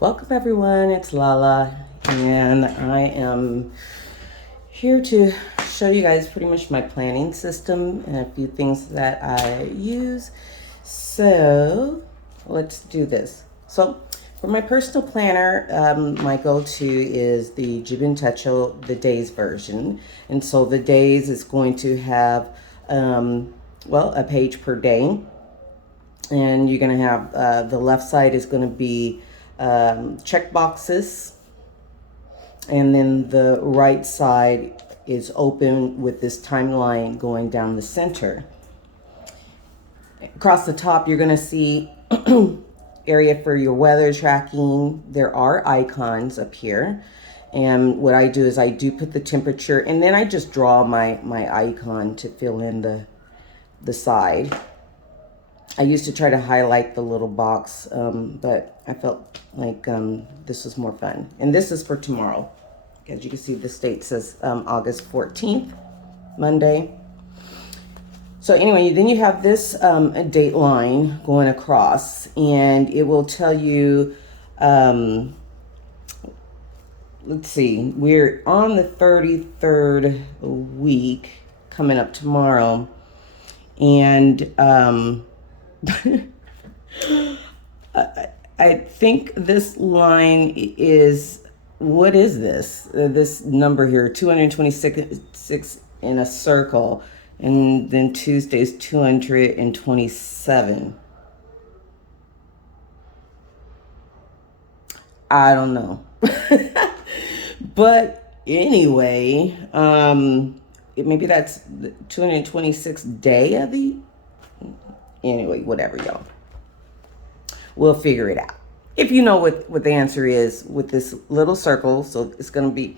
Welcome everyone, it's Lala, and I am here to show you guys pretty much my planning system and a few things that I use. So let's do this. So for my personal planner, my go-to is the Jibin Techo, the days version. And so the days is going to have, a page per day. And you're going to have the left side is going to be check boxes, and then the right side is open with this timeline going down the center. Across the top, you're going to see area for your weather tracking. There are icons up here. And what I do is I do put the temperature, and then I just draw my icon to fill in the side. I used to try to highlight the little box, but I felt like this was more fun. And this is for tomorrow. As you can see, the date says August 14th, Monday. So anyway, then you have this date line going across, and it will tell you, let's see, we're on the 33rd week coming up tomorrow. And I think this line is, what is this? This number here, 226 in a circle, and then Tuesday's 227. I don't know. But anyway, maybe that's the 226th day of the, anyway, whatever, y'all. We'll figure it out. If you know what the answer is with this little circle, so it's going to be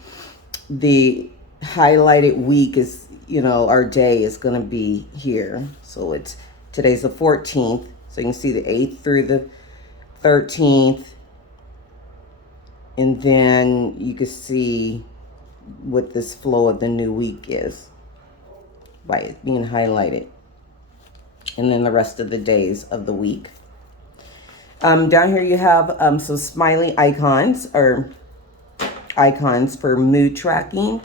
the highlighted week is, our day is going to be here. So today's the 14th. So you can see the 8th through the 13th. And then you can see what this flow of the new week is by it being highlighted. And then the rest of the days of the week. Down here you have some smiley icons, or icons for mood tracking.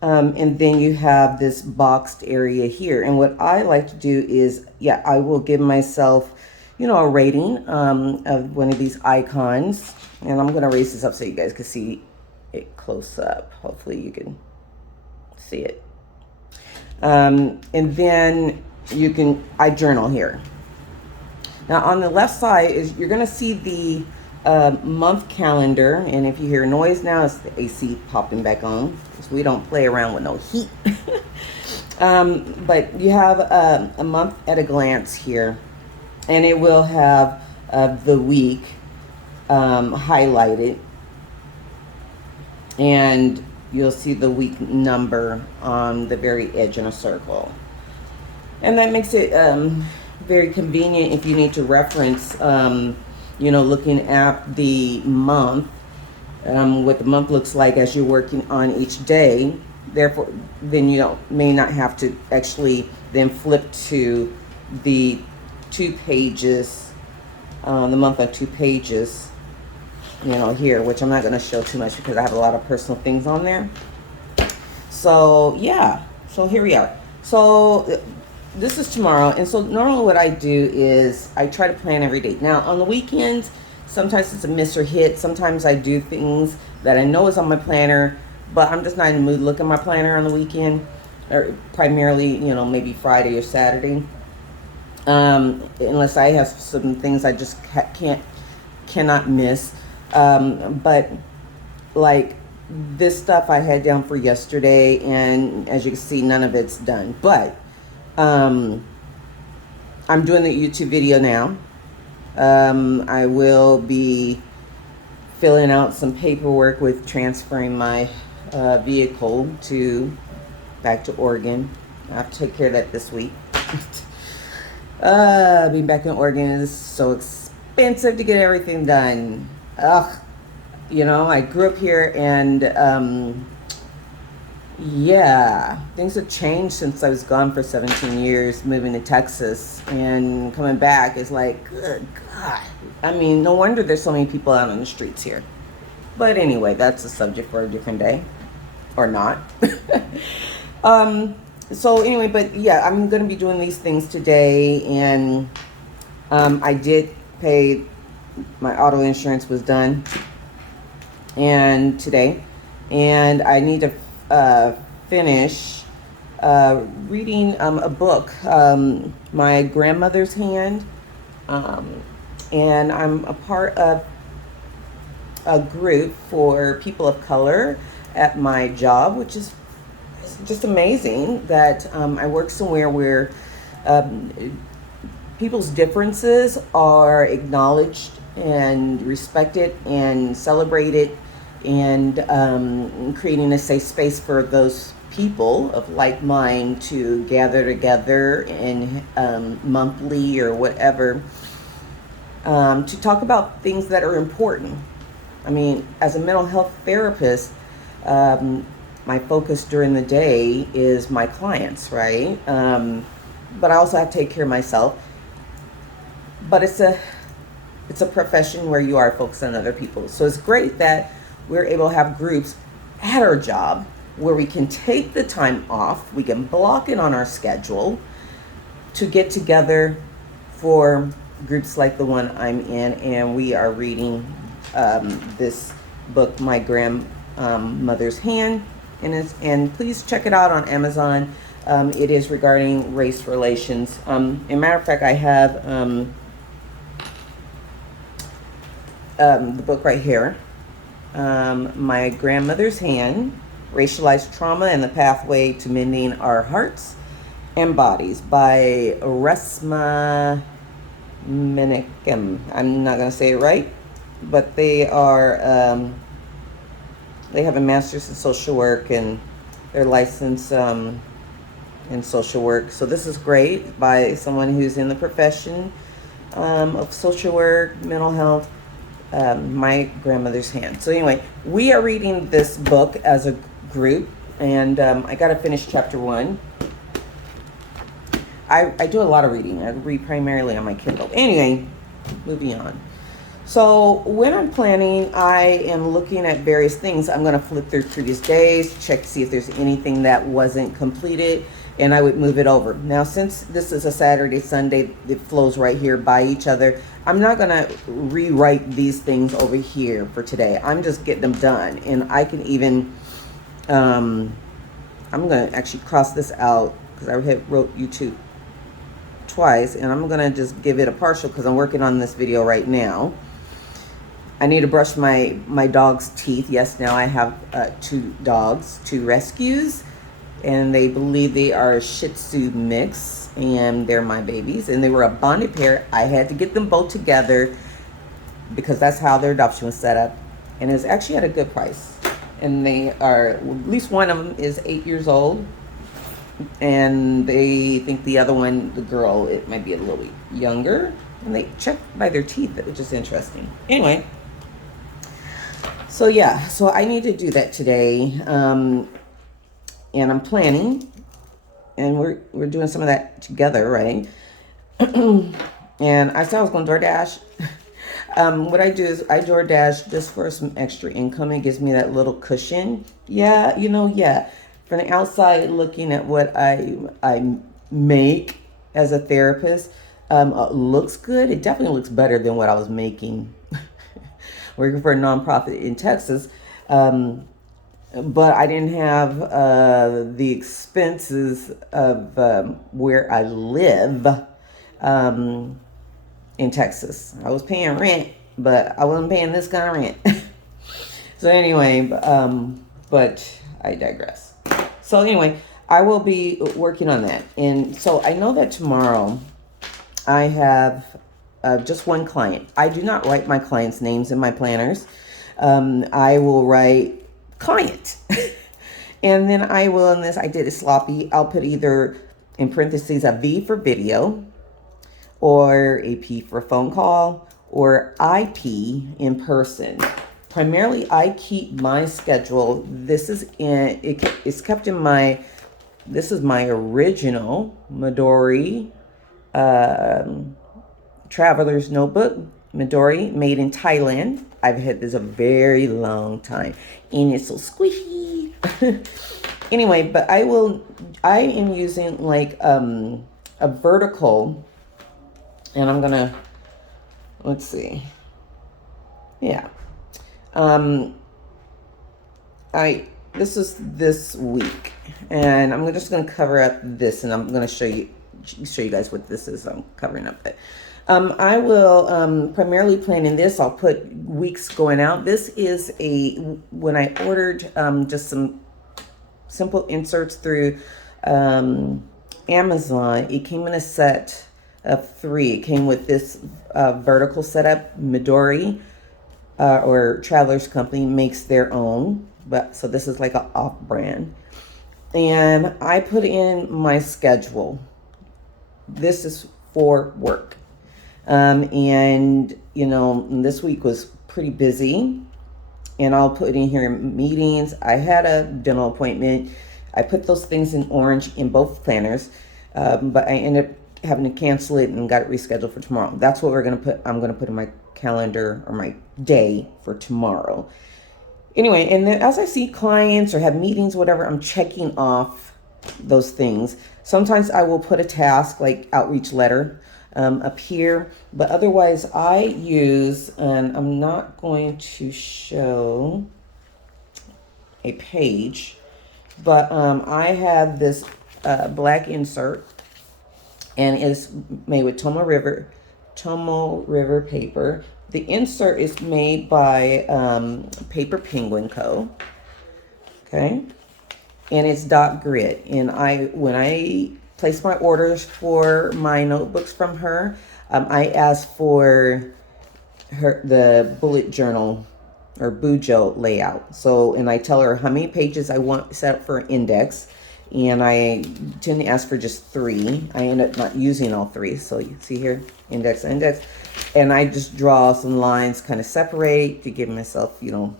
And then you have this boxed area here. And what I like to do is, I will give myself, a rating of one of these icons. And I'm going to raise this up so you guys can see it close up. Hopefully you can see it. And then I journal here. Now on the left side is, you're going to see the month calendar. And if you hear noise now, it's the AC popping back on, because we don't play around with no heat. But you have a month at a glance here. And it will have the week highlighted. And you'll see the week number on the very edge in a circle. And that makes it very convenient if you need to reference, looking at the month, what the month looks like as you're working on each day. Therefore, then you may not have to actually then flip to the 2 pages, the month on 2 pages, here, which I'm not going to show too much because I have a lot of personal things on there. So, so here we are. So this is tomorrow. And so normally what I do is I try to plan every day. Now on the weekends, sometimes it's a miss or hit. Sometimes I do things that I know is on my planner, but I'm just not in the mood to look at my planner on the weekend, or primarily, maybe Friday or Saturday. Unless I have some things I just cannot miss. But like this stuff I had down for yesterday, and as you can see, none of it's done. But I'm doing the YouTube video now. I will be filling out some paperwork with transferring my vehicle back to Oregon. I have to take care of that this week. Being back in Oregon is so expensive to get everything done. Ugh. I grew up here, and things have changed since I was gone for 17 years, moving to Texas, and coming back is like, good God, I mean, no wonder there's so many people out on the streets here. But anyway, that's a subject for a different day. Or not. um, so anyway, but yeah, I'm going to be doing these things today. And I did pay, my auto insurance was done and today. And I need to finish reading a book, My Grandmother's Hand. And I'm a part of a group for people of color at my job, which is just amazing that I work somewhere where um, people's differences are acknowledged and respected and celebrated, and creating a safe space for those people of like mind to gather together in monthly or whatever, to talk about things that are important. I mean, as a mental health therapist, my focus during the day is my clients, right? But I also have to take care of myself. But it's a profession where you are focused on other people. So it's great that we're able to have groups at our job where we can take the time off, we can block it on our schedule to get together for groups like the one I'm in, and we are reading this book, My Grandmother's Hand, and please check it out on Amazon. It is regarding race relations. As a matter of fact, I have the book right here, My Grandmother's Hand, Racialized Trauma and the Pathway to Mending Our Hearts and Bodies by Resmaa Menakem. I'm not going to say it right, but they have a master's in social work, and they're licensed in social work. So this is great by someone who's in the profession of social work, mental health. My Grandmother's Hand. So anyway, we are reading this book as a group, and I got to finish chapter 1. I do a lot of reading. I read primarily on my Kindle. Anyway, moving on. So when I'm planning, I am looking at various things. I'm going to flip through previous days, check to see if there's anything that wasn't completed, and I would move it over. Now, since this is a Saturday, Sunday, it flows right here by each other, I'm not going to rewrite these things over here for today. I'm just getting them done. And I can even, I'm going to actually cross this out because I wrote YouTube twice, and I'm going to just give it a partial because I'm working on this video right now. I need to brush my dog's teeth. Yes, now I have 2 dogs, 2 rescues, and they believe they are a Shih Tzu mix, and they're my babies, and they were a bonded pair. I had to get them both together because that's how their adoption was set up, and it was actually at a good price. And they are, at least one of them is 8 years old, and they think the other one, the girl, it might be a little bit younger, and they check by their teeth, which is interesting. Anyway, so yeah, so I need to do that today, and I'm planning, and we're doing some of that together, right? And I said I was going to DoorDash. What I do is I DoorDash just for some extra income. It gives me that little cushion. Yeah, yeah. From the outside looking at what I make as a therapist, looks good. It definitely looks better than what I was making working for a nonprofit in Texas. But I didn't have the expenses of where I live in Texas. I was paying rent, but I wasn't paying this kind of rent. So anyway, but I digress. So anyway, I will be working on that. And so I know that tomorrow I have just one client. I do not write my clients' names in my planners. I will write client. And then I will, in this, I did it sloppy. I'll put either in parentheses a V for video, or a P for phone call, or IP in person. Primarily, I keep my schedule. This is it's kept in my, this is my original Midori Traveler's Notebook. Midori, made in Thailand. I've had this a very long time, and it's so squishy. Anyway, but I am using like a vertical, and I'm gonna, let's see. Yeah. Um, this is this week, and I'm just gonna cover up this, and I'm gonna show you guys what this is. I'm covering up it. I will primarily plan in this. I'll put weeks going out. This is when I ordered just some simple inserts through Amazon. It came in a set of 3. It came with this vertical setup. Midori or Travelers Company makes their own, but so this is like an off-brand. And I put in my schedule. This is for work. And you know, this week was pretty busy, and I'll put in here meetings. I had a dental appointment. I put those things in orange in both planners, but I ended up having to cancel it and got it rescheduled for tomorrow. That's what I'm gonna put in my calendar, or my day for tomorrow. Anyway, and then as I see clients or have meetings, whatever, I'm checking off those things. Sometimes I will put a task like outreach letter up here, but otherwise I use, and I'm not going to show a page, but I have this black insert, and it's made with Tomo River paper. The insert is made by Paper Penguin Co. Okay, and it's dot grid. And when I place my orders for my notebooks from her, I ask for the bullet journal or Bujo layout. So, and I tell her how many pages I want set up for an index, and I tend to ask for just 3. I end up not using all 3. So you see here, index, and I just draw some lines, kind of separate to give myself, you know,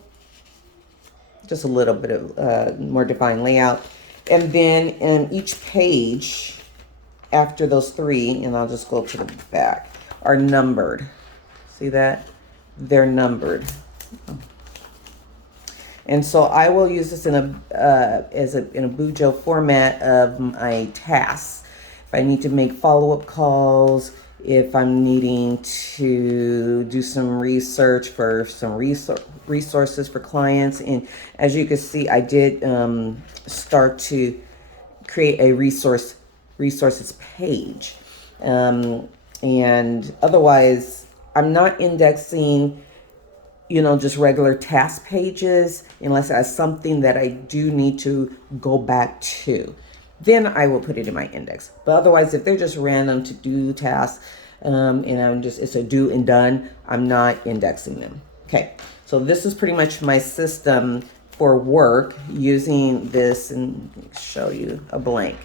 just a little bit of more defined layout. And then in each page after those 3, and I'll just go to the back, are numbered. See that? They're numbered. And so I will use this in a Bujo format of my tasks. If I need to make follow-up calls, if I'm needing to do some research for some resources for clients. And as you can see, I did start to create a resources page. And otherwise, I'm not indexing, you know, just regular task pages unless it has something that I do need to go back to. Then I will put it in my index. But otherwise, if they're just random to do tasks, and it's a do and done, I'm not indexing them. Okay, so this is pretty much my system for work using this, and show you a blank.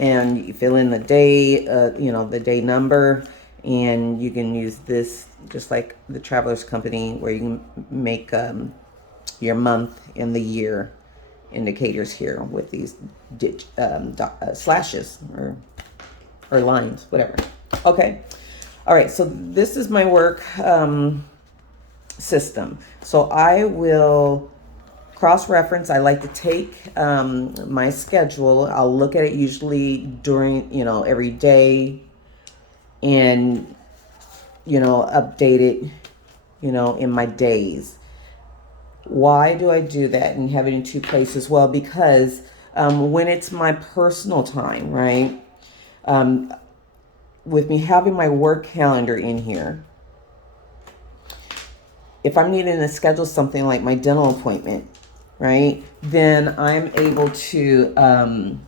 And you fill in the day, you know, the day number, and you can use this just like the Travelers Company, where you can make your month and the year indicators here with these slashes or lines, whatever. Okay. All right. So this is my work system. So I will cross-reference. I like to take my schedule. I'll look at it usually during, you know, every day, and, you know, update it, you know, in my days. Why do I do that and have it in 2 places? Well, because when it's my personal time, right, with me having my work calendar in here, if I'm needing to schedule something like my dental appointment, right, then I'm able to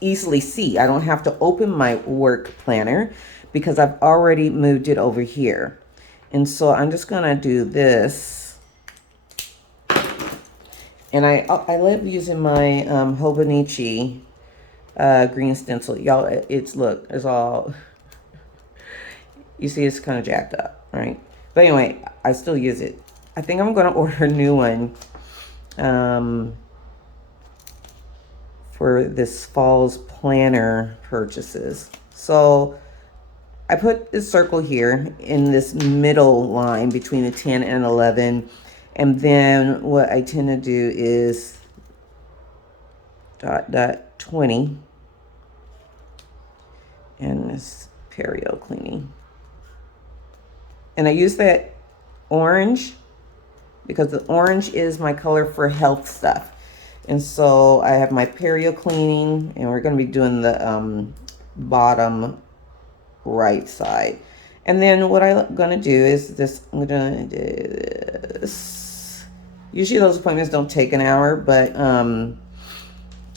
easily see. I don't have to open my work planner because I've already moved it over here. And so I'm just gonna do this. And I love using my Hobonichi green stencil. Y'all, it's all, you see it's kind of jacked up, right? But anyway, I still use it. I think I'm going to order a new one for this fall's planner purchases. So I put this circle here in this middle line between the 10 and 11. And then what I tend to do is dot, dot, 20. And this perio cleaning. And I use that orange because the orange is my color for health stuff. And so I have my perio cleaning, and we're going to be doing the bottom right side. And then what I'm going to do is this. I'm going to do this. Usually those appointments don't take an hour, but I'm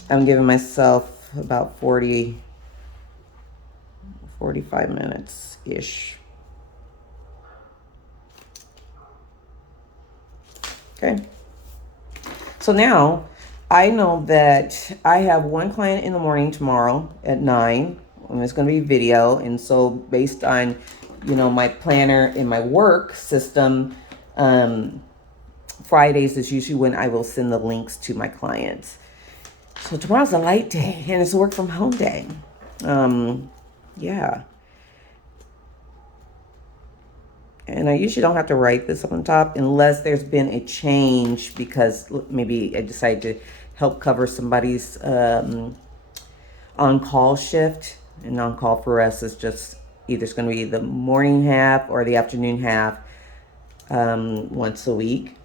giving myself about 45 minutes-ish. Okay. So now I know that I have one client in the morning tomorrow at 9, and it's going to be video. And so based on, my planner in my work system, Fridays is usually when I will send the links to my clients. So tomorrow's a light day, and it's a work from home day. Yeah. And I usually don't have to write this up on top unless there's been a change, because maybe I decided to help cover somebody's on-call shift. And on-call for us is just either it's going to be the morning half or the afternoon half once a week.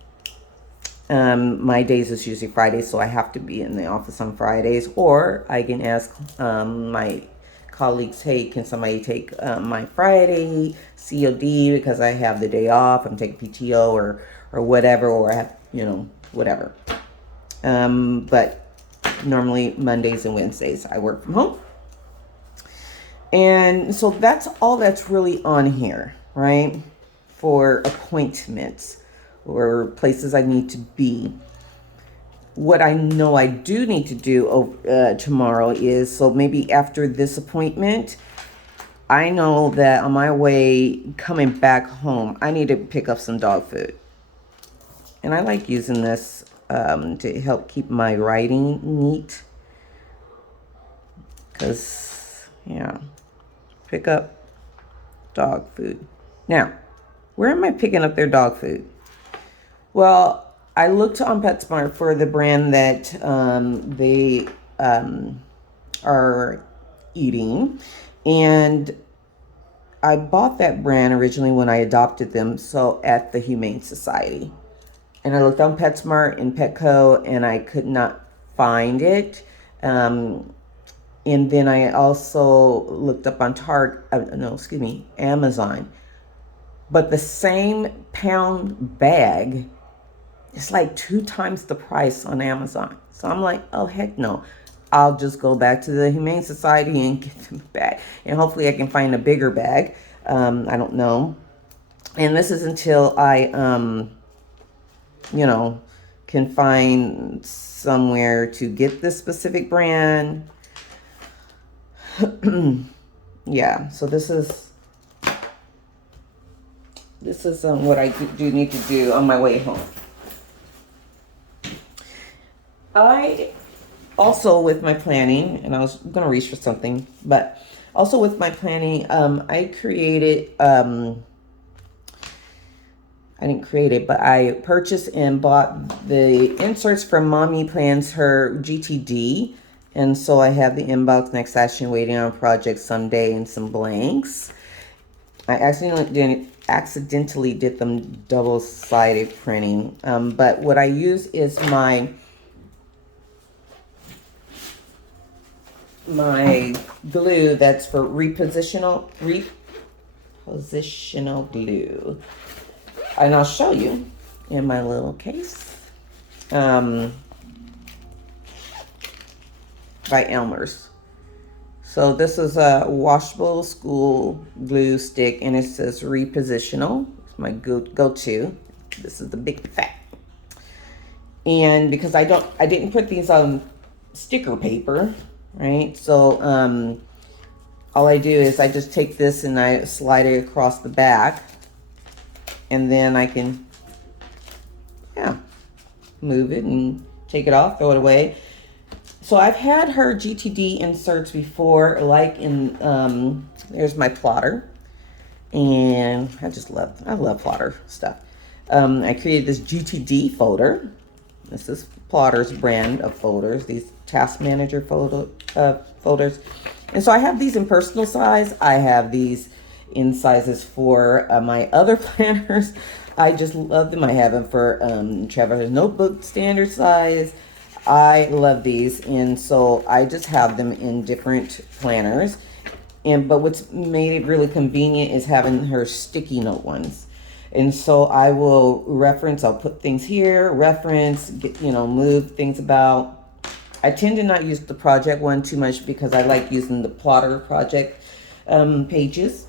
My days is usually Fridays, so I have to be in the office on Fridays. Or I can ask my colleagues, hey, can somebody take my Friday COD because I have the day off, I'm taking PTO or whatever, or I have, whatever. But normally Mondays and Wednesdays I work from home. And so that's all that's really on here, right? For appointments or places I need to be. What I know I do need to do tomorrow is, so maybe after this appointment, I know that on my way coming back home, I need to pick up some dog food. And I like using this to help keep my writing neat. Because, pick up dog food. Now, where am I picking up their dog food? Well, I looked on PetSmart for the brand that they are eating, and I bought that brand originally when I adopted them, so at the Humane Society. And I looked on PetSmart and Petco, and I could not find it. And then I also looked up on Amazon. But the same pound bag, it's like 2 times the price on Amazon. So I'm like, oh, heck no. I'll just go back to the Humane Society and get them back. And hopefully I can find a bigger bag. I don't know. And this is until I, can find somewhere to get this specific brand. Yeah, so this is what I do need to do on my way home. I also, with my planning, and I was going to reach for something, but also with my planning, I created, I didn't create it, but I purchased and bought the inserts from Mommy Plans Her GTD. And so I have the inbox next action waiting on project someday and some blanks. I accidentally did them double-sided printing. But what I use is my glue that's for repositional glue. And I'll show you in my little case. By Elmer's. So this is a washable school glue stick, and it says repositional. It's my go-to. This is the big fat. And because I didn't put these on sticker paper, right? So all I do is I just take this and I slide it across the back, and then I can move it and take it off, throw it away. So I've had her GTD inserts before, like in, there's my plotter. And I love plotter stuff. I created this GTD folder. This is Plotter's brand of folders, these task manager folders. And so I have these in personal size. I have these in sizes for my other planners. I just love them. I have them for Traveler's Notebook standard size. I love these, and so I just have them in different planners. But what's made it really convenient is having her sticky note ones. And so I will reference, I'll put things here, reference, move things about. I tend to not use the project one too much because I like using the plotter project pages.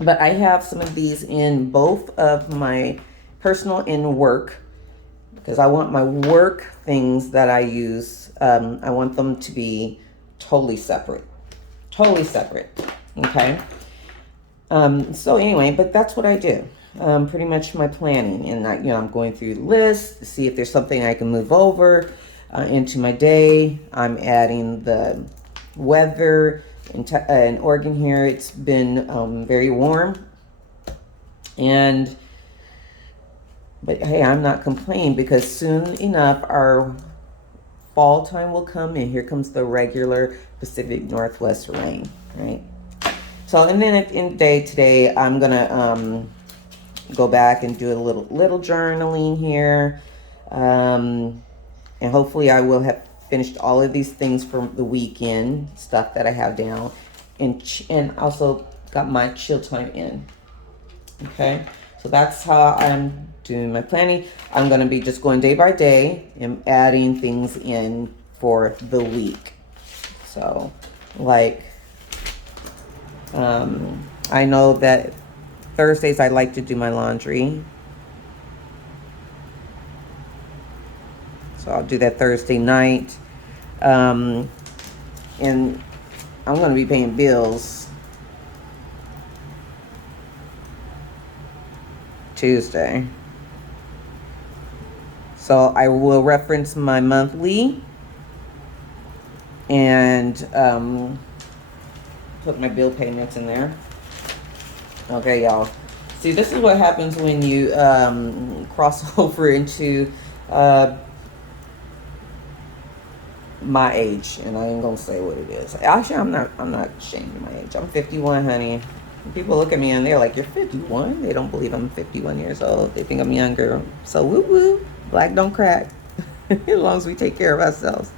But I have some of these in both of my personal and work, because I want my work things that I use, I want them to be totally separate. Totally separate. Okay. So anyway, but that's what I do. Pretty much my planning, and I'm going through the list to see if there's something I can move over into my day. I'm adding the weather in Oregon here. It's been very warm, but hey, I'm not complaining, because soon enough our fall time will come, and here comes the regular Pacific Northwest rain, right? So, and then at the end of the day today, I'm gonna go back and do a little journaling here, and hopefully I will have finished all of these things from the weekend stuff that I have down, and also got my chill time in. Okay, so that's how I'm doing my planning. I'm gonna be just going day by day and adding things in for the week. So, like, I know that Thursdays I like to do my laundry. So I'll do that Thursday night. And I'm going to be paying bills Tuesday. So I will reference my monthly and put my bill payments in there. Okay, y'all. See, this is what happens when you cross over into my age, and I ain't gonna say what it is. Actually, I'm not ashamed of my age. I'm 51, honey. People look at me and they're like, "You're 51?" They don't believe I'm 51 years old. They think I'm younger. So woo woo, black don't crack. As long as we take care of ourselves.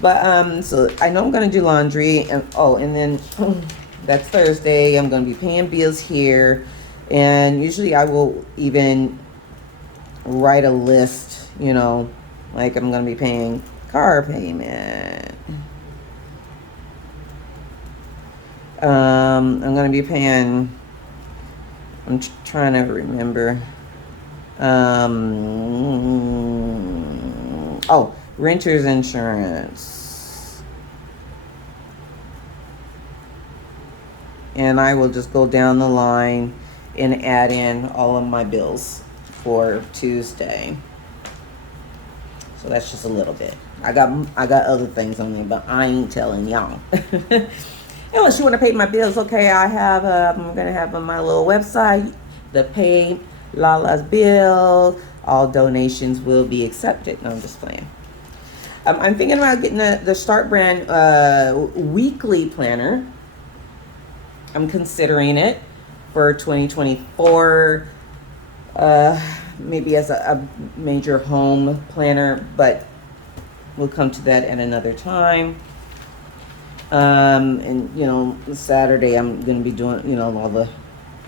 But so I know I'm gonna do laundry, and then that's Thursday. I'm gonna be paying bills here, and usually I will even write a list. Like I'm gonna be paying car payment. I'm gonna be paying. I'm trying to remember. Renter's insurance. And I will just go down the line and add in all of my bills for Tuesday. So that's just a little bit. I got other things on there, but I ain't telling y'all. Unless you want to pay my bills, okay? I'm gonna have on my little website the Pay Lala's bill. All donations will be accepted. No, I'm just playing. I'm thinking about getting the Start Brand weekly planner. I'm considering it for 2024, maybe as a major home planner, but we'll come to that at another time. And Saturday I'm gonna be doing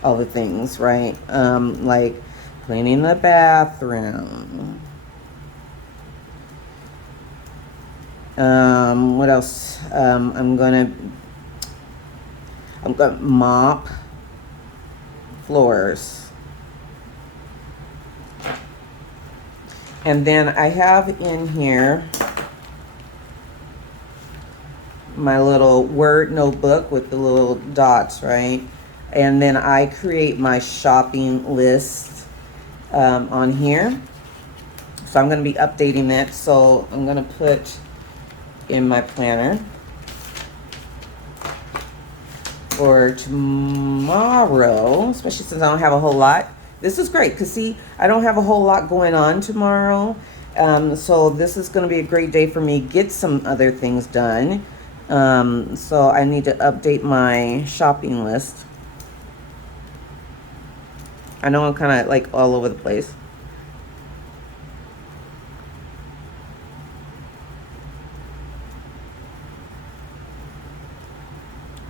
all the things, right? Like cleaning the bathroom. What else? I'm gonna mop floors. And then I have in here my little Word notebook with the little dots, right? And then I create my shopping list on here. So I'm going to be updating that. So I'm going to put in my planner. for tomorrow, especially since I don't have a whole lot. This is great because, see, I don't have a whole lot going on tomorrow. So this is going to be a great day for me to get some other things done. So I need to update my shopping list. I know I'm kind of like all over the place.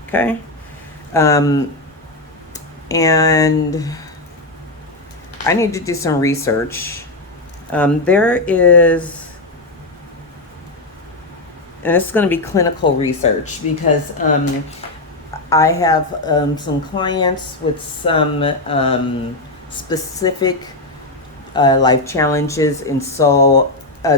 Okay. And I need to do some research. There is, and it's going to be clinical research because I have some clients with some specific life challenges, and so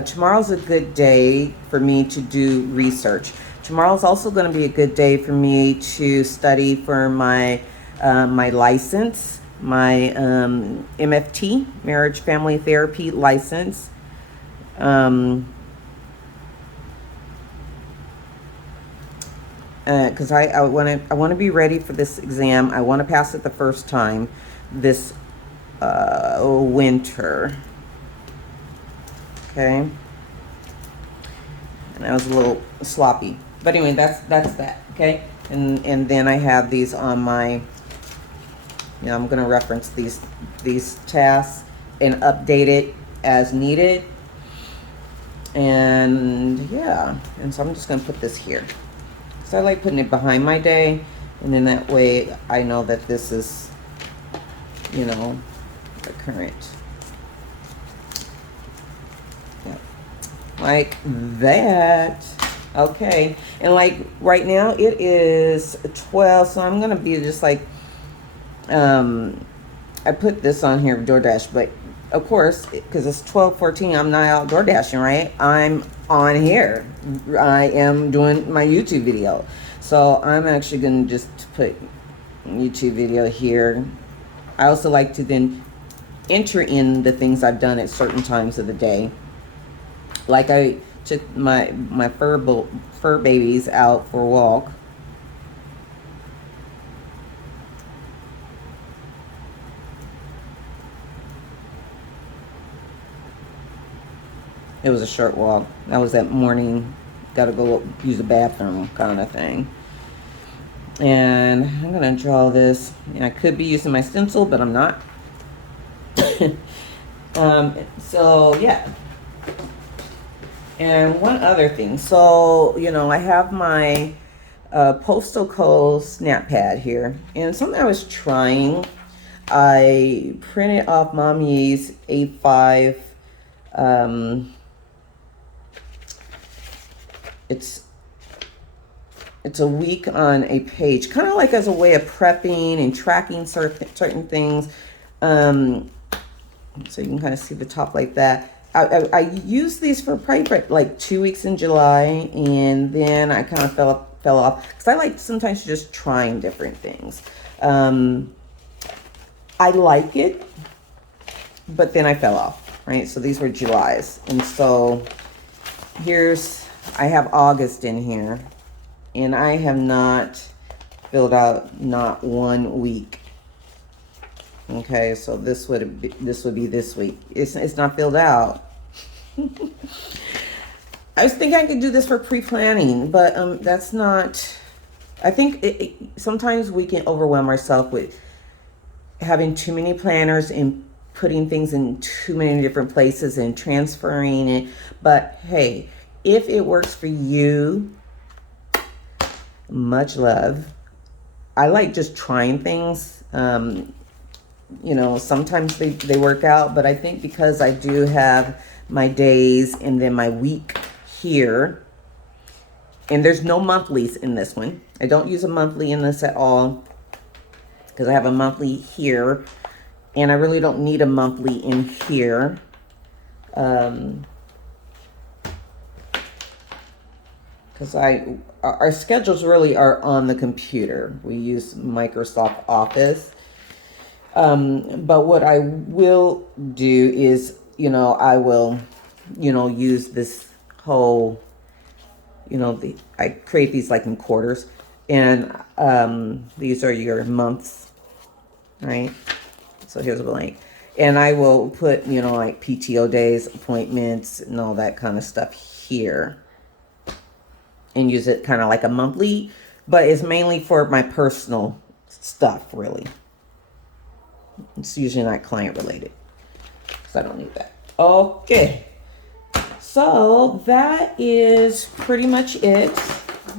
tomorrow's a good day for me to do research. Tomorrow's also going to be a good day for me to study for my my license, my MFT, Marriage Family Therapy license. Because I want to be ready for this exam. I want to pass it the first time this winter. Okay, and I was a little sloppy, but anyway, that's that. Okay, and then I have these on my. I'm gonna reference these tasks and update it as needed. And yeah, and so I'm just gonna put this here. So I like putting it behind my day, and then that way I know that this is, the current. Yeah. Like that. Okay. And like right now it is 12, so I'm gonna be just like, I put this on here, DoorDash, but of course, because it's 12:14, I'm not out DoorDashing, right? I'm on here. I am doing my YouTube video. So I'm actually going to just put YouTube video here. I also like to then enter in the things I've done at certain times of the day. Like I took my fur babies out for a walk. It was a short walk. That was that morning, gotta go use the bathroom kind of thing. And I'm gonna draw this. And I could be using my stencil, but I'm not. So yeah. And one other thing. So, I have my postal code snap pad here. And something I was trying, I printed off Mommy's A5 it's a week on a page, kind of like as a way of prepping and tracking certain things. So you can kind of see the top like that. I used these for probably like 2 weeks in July, and then I kind of fell off because I like sometimes just trying different things. I like it, but then I fell off, right? So these were July's, and so I have August in here, and I have not filled out not 1 week. Okay, so this would be this week. It's not filled out. I was thinking I could do this for pre-planning, but that's not. I think sometimes we can overwhelm ourselves with having too many planners and putting things in too many different places and transferring it. But hey, if it works for you, much love. I like just trying things. Sometimes they work out, but I think because I do have my days and then my week here, and there's no monthlies in this one. I don't use a monthly in this at all because I have a monthly here, and I really don't need a monthly in here. Because our schedules really are on the computer. We use Microsoft Office. But what I will do is, I will, use this whole, I create these like in quarters. And these are your months, right? So here's a blank. And I will put, you know, like PTO days, appointments, and all that kind of stuff here. And use it kind of like a monthly, but it's mainly for my personal stuff, really. It's usually not client related, so I don't need that. Okay. So that is pretty much it.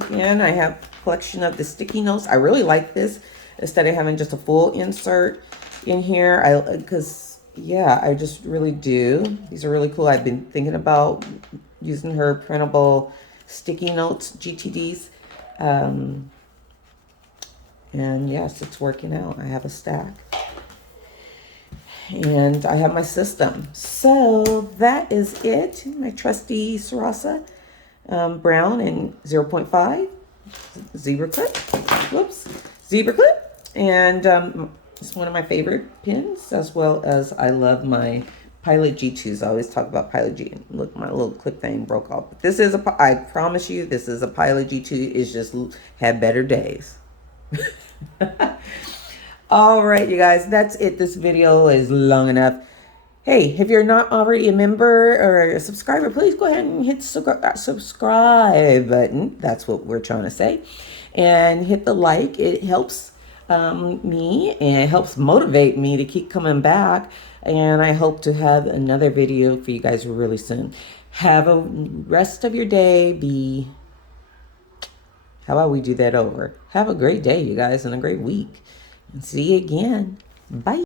Again, I have a collection of the sticky notes. I really like this instead of having just a full insert in here. Because yeah, I just really do. These are really cool. I've been thinking about using her printable sticky notes, GTDs. And yes, it's working out. I have a stack. And I have my system. So that is it. My trusty Sarasa brown and 0.5 zebra clip. Whoops. Zebra clip. And it's one of my favorite pins, as well as I love my Pilot G2s. I always talk about Pilot G. Look, my little clip thing broke off. But this is I promise you, this is a Pilot G2. It's just had better days. All right, you guys, that's it. This video is long enough. Hey, if you're not already a member or a subscriber, please go ahead and hit the subscribe button. That's what we're trying to say. And hit the like. It helps me, and it helps motivate me to keep coming back. And I hope to have another video for you guys really soon. Have a rest of your day. How about we do that over? Have a great day, you guys, and a great week. And see you again. Bye.